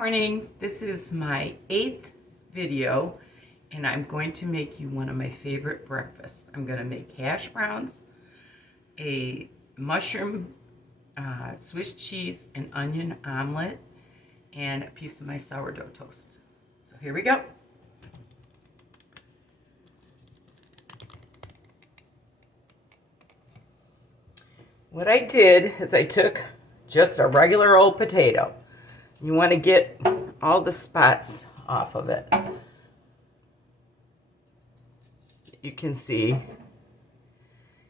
Morning, this is my 8th video and I'm going to make you one of my favorite breakfasts. I'm going to make hash browns, a mushroom, Swiss cheese and onion omelet, and a piece of my sourdough toast. So here we go. What I did is I took just a regular old potato. You want to get all the spots off of it. You can see.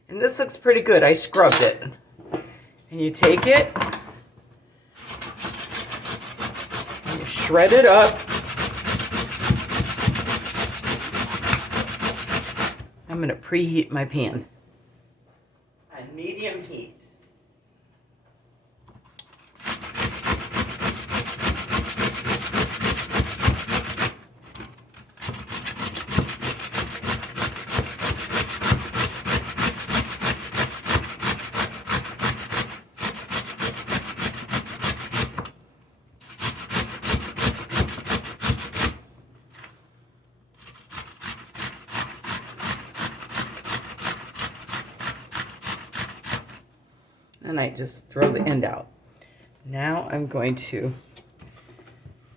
And this looks pretty good. I scrubbed it. And you take it, and you shred it up. I'm going to preheat my pan on medium heat. And I just throw the end out. Now I'm going to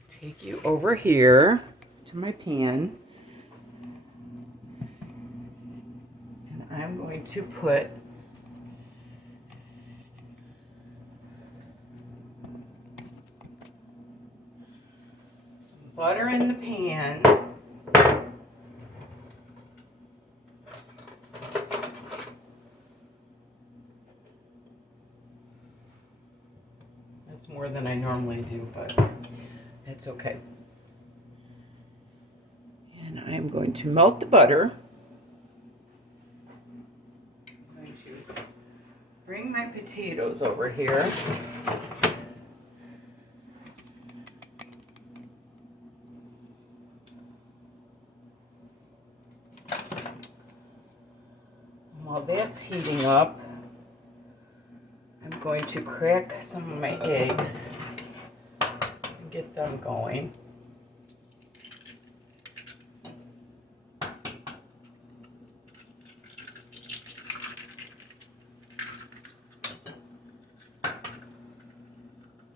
take you over here to my pan. And I'm going to put some butter in the pan. That's more than I normally do, but it's okay. And I'm going to melt the butter. I'm going to bring my potatoes over here. And while that's heating up, I'm going to crack some of my eggs and get them going.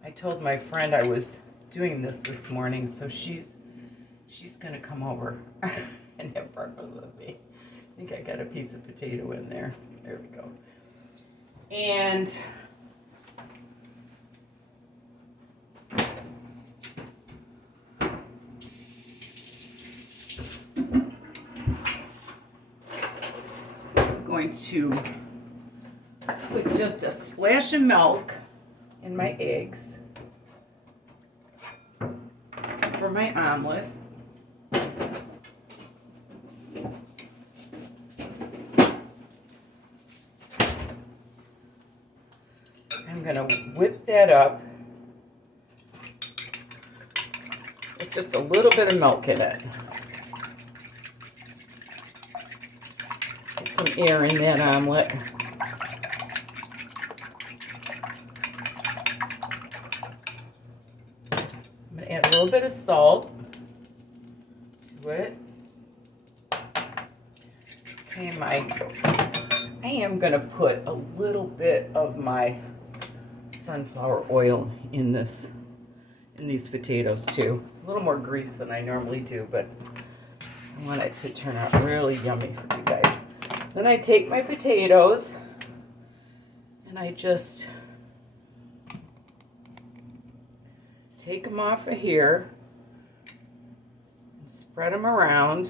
I told my friend I was doing this morning, so she's going to come over and have breakfast with me. I think I got a piece of potato in there. There we go. And I'm going to put just a splash of milk in my eggs for my omelet. I'm going to whip that up with just a little bit of milk in it. Get some air in that omelet. I'm going to add a little bit of salt to it. Okay, I am going to put a little bit of my sunflower oil in these potatoes too. A little more grease than I normally do, but I want it to turn out really yummy for you guys. Then I take my potatoes and I just take them off of here and spread them around.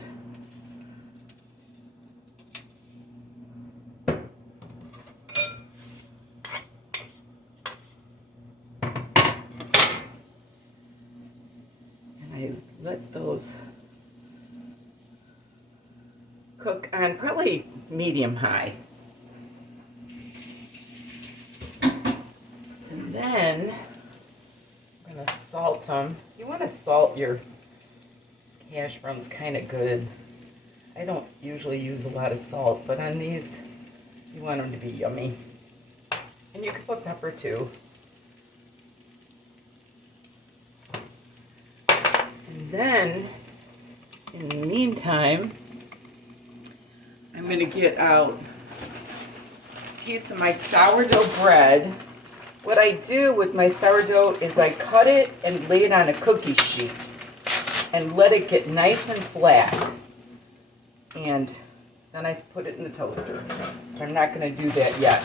I let those cook on probably medium high. And then I'm going to salt them. You want to salt your hash browns kind of good. I don't usually use a lot of salt, but on these you want them to be yummy. And you can put pepper too. then, in the meantime, I'm going to get out a piece of my sourdough bread. What I do with my sourdough is I cut it and lay it on a cookie sheet and let it get nice and flat. And then I put it in the toaster. I'm not going to do that yet.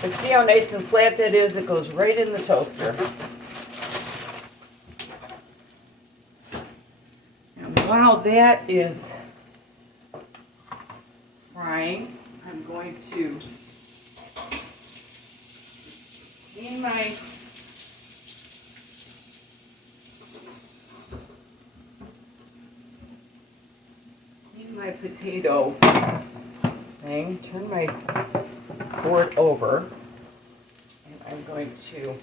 But see how nice and flat that is? It goes right in the toaster. And while that is frying, I'm going to clean my potato thing, turn my board over, and I'm going to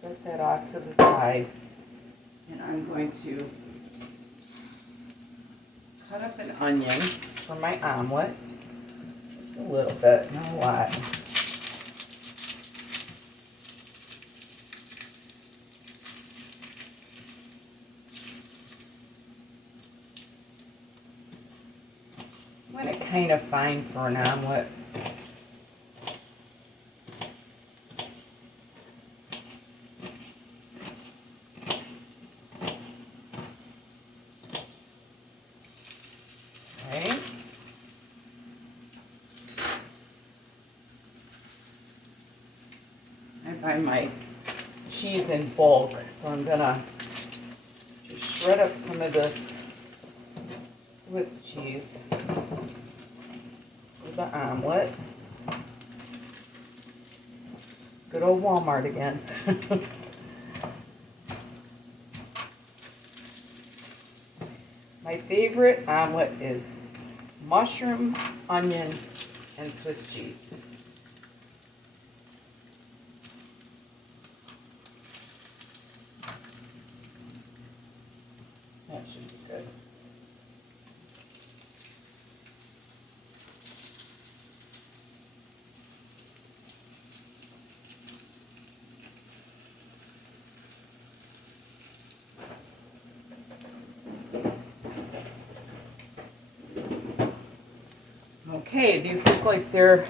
set that off to the side, and I'm going to cut up an onion for my omelet, just a little bit, not a lot. I want it kind of fine for an omelet. Okay. I buy my cheese in bulk, so I'm gonna just shred up some of this Swiss cheese for the omelet. Good old Walmart again. My favorite omelet is mushroom, onion, and Swiss cheese. That should be good. Okay, these look like they're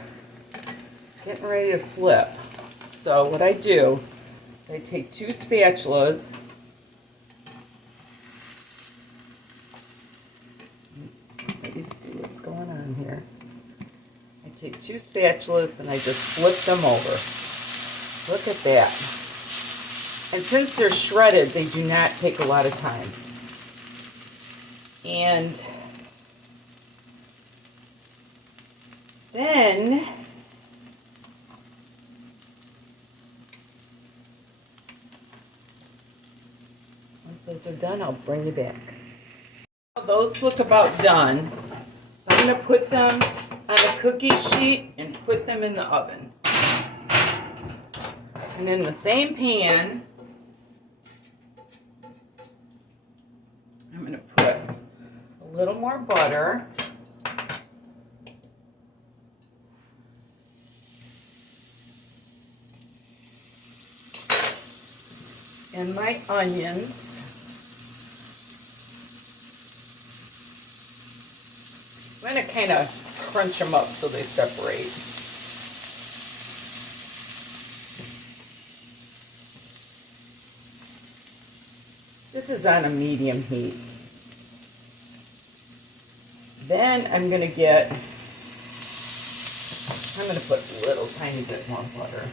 getting ready to flip. So what I do is I take two spatulas, let you see what's going on here. I take two spatulas and I just flip them over. Look at that. And since they're shredded, they do not take a lot of time. And then once those are done, I'll bring you back. Those look about done. So I'm going to put them on a cookie sheet and put them in the oven. And in the same pan, I'm going to put a little more butter. And my onions. I'm going to kind of crunch them up so they separate. This is on a medium heat. Then I'm going to put a little tiny bit more butter.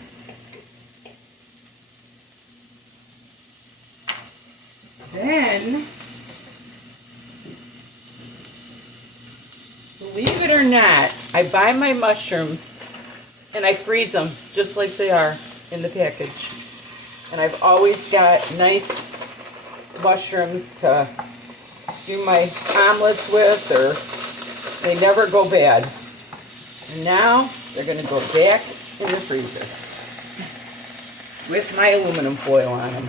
Then, believe it or not, I buy my mushrooms and I freeze them just like they are in the package. And I've always got nice mushrooms to do my omelets with, or they never go bad. And now they're going to go back in the freezer with my aluminum foil on them.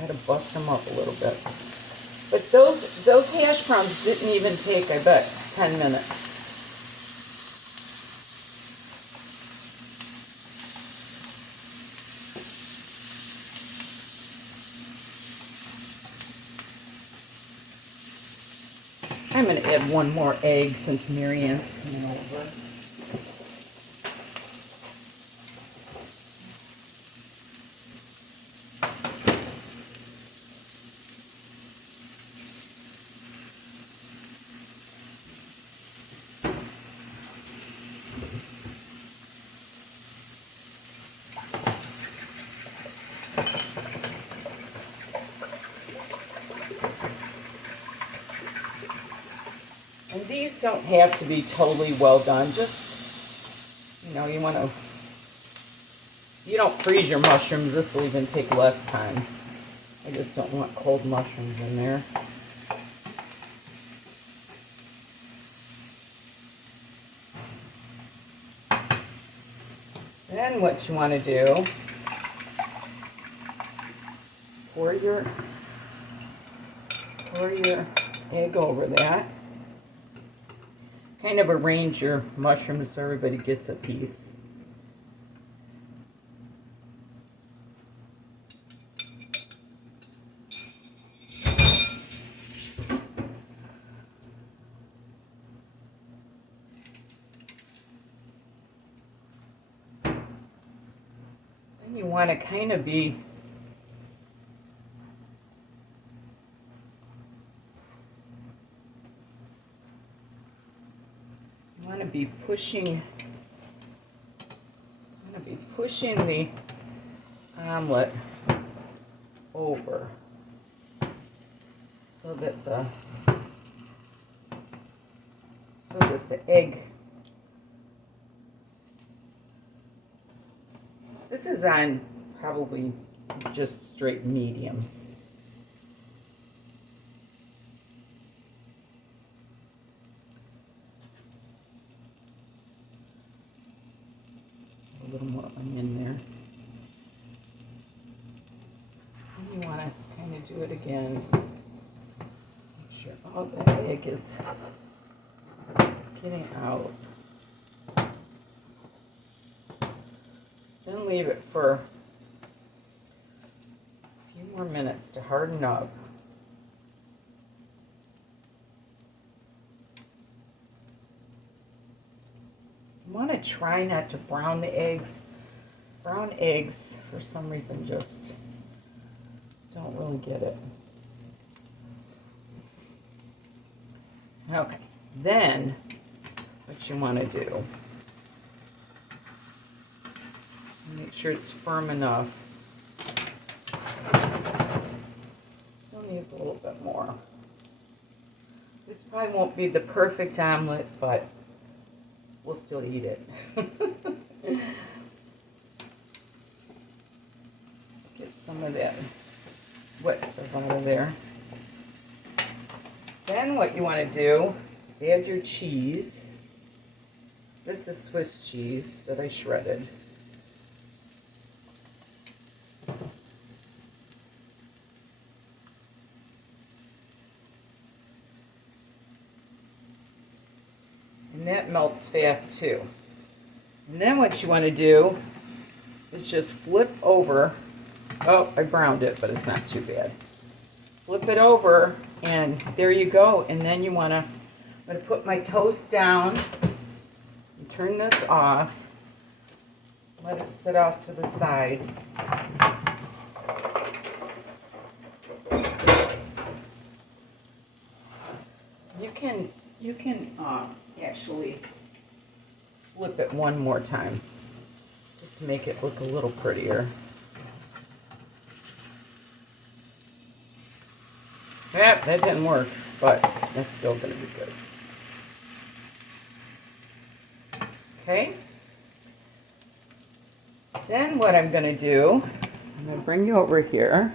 Gotta bust them up a little bit. But those hash browns didn't even take, I bet, 10 minutes. I'm going to add one more egg since Marianne's coming over. And these don't have to be totally well done. Just, you know, you don't freeze your mushrooms. This will even take less time. I just don't want cold mushrooms in there. Then what you want to do is pour your egg over that. Kind of arrange your mushrooms so everybody gets a piece. Then you want to kind of be pushing the omelet over so that the egg, this is on probably just straight medium. A little more onion there. And you want to kind of do it again. Make sure all the egg is getting out. Then leave it for a few more minutes to harden up. You want to try not to brown the eggs. Brown eggs, for some reason, just don't really get it. Okay, then what you want to do, make sure it's firm enough. Still needs a little bit more. This probably won't be the perfect omelet, but we'll still eat it. Get some of that wet stuff out of there. Then what you want to do is add your cheese. This is Swiss cheese that I shredded. And that melts fast too. And then what you want to do is just flip over. Oh, I browned it, but it's not too bad. Flip it over, and there you go. And then you want to, I'm going to put my toast down and turn this off. Let it sit off to the side. You can actually flip it one more time just to make it look a little prettier. Yep, that didn't work, but that's still going to be good. Okay. Then what I'm going to do, I'm going to bring you over here.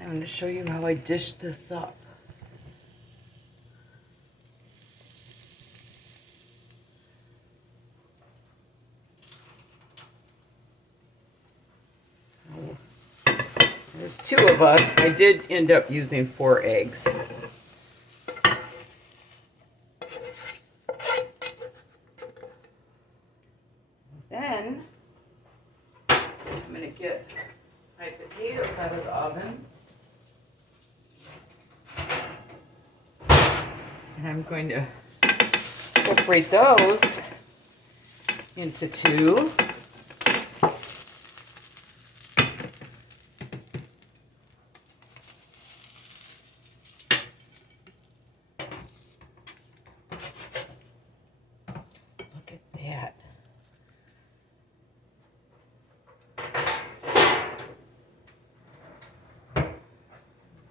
I'm going to show you how I dish this up. There's 2 of us. I did end up using 4 eggs. Then I'm going to get my potatoes out of the oven. And I'm going to separate those into 2. Look at that.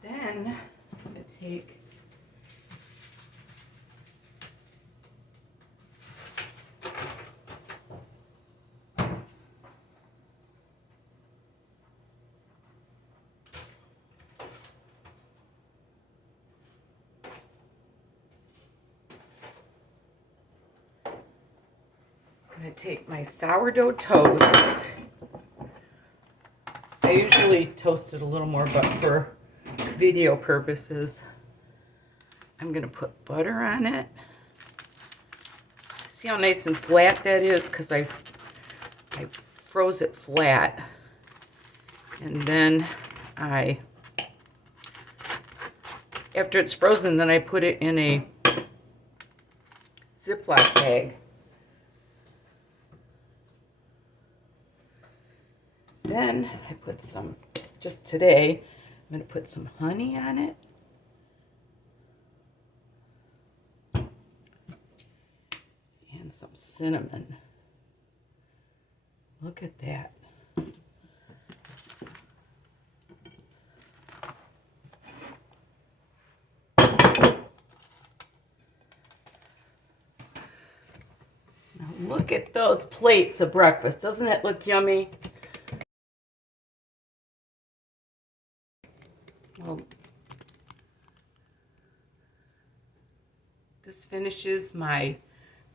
Then I'm going to take my sourdough toast. I usually toast it a little more, but for video purposes, I'm going to put butter on it. See how nice and flat that is? Because I froze it flat. And then after it's frozen, then I put it in a Ziploc bag. Then I put some, just today, I'm going to put some honey on it. And some cinnamon. Look at that. Now look at those plates of breakfast. Doesn't that look yummy? Well, this finishes my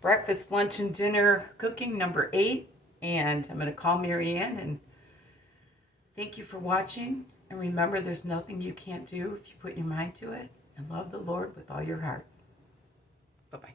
breakfast, lunch, and dinner cooking number 8. And I'm going to call Mary Ann and thank you for watching. And remember, there's nothing you can't do if you put your mind to it. And love the Lord with all your heart. Bye-bye.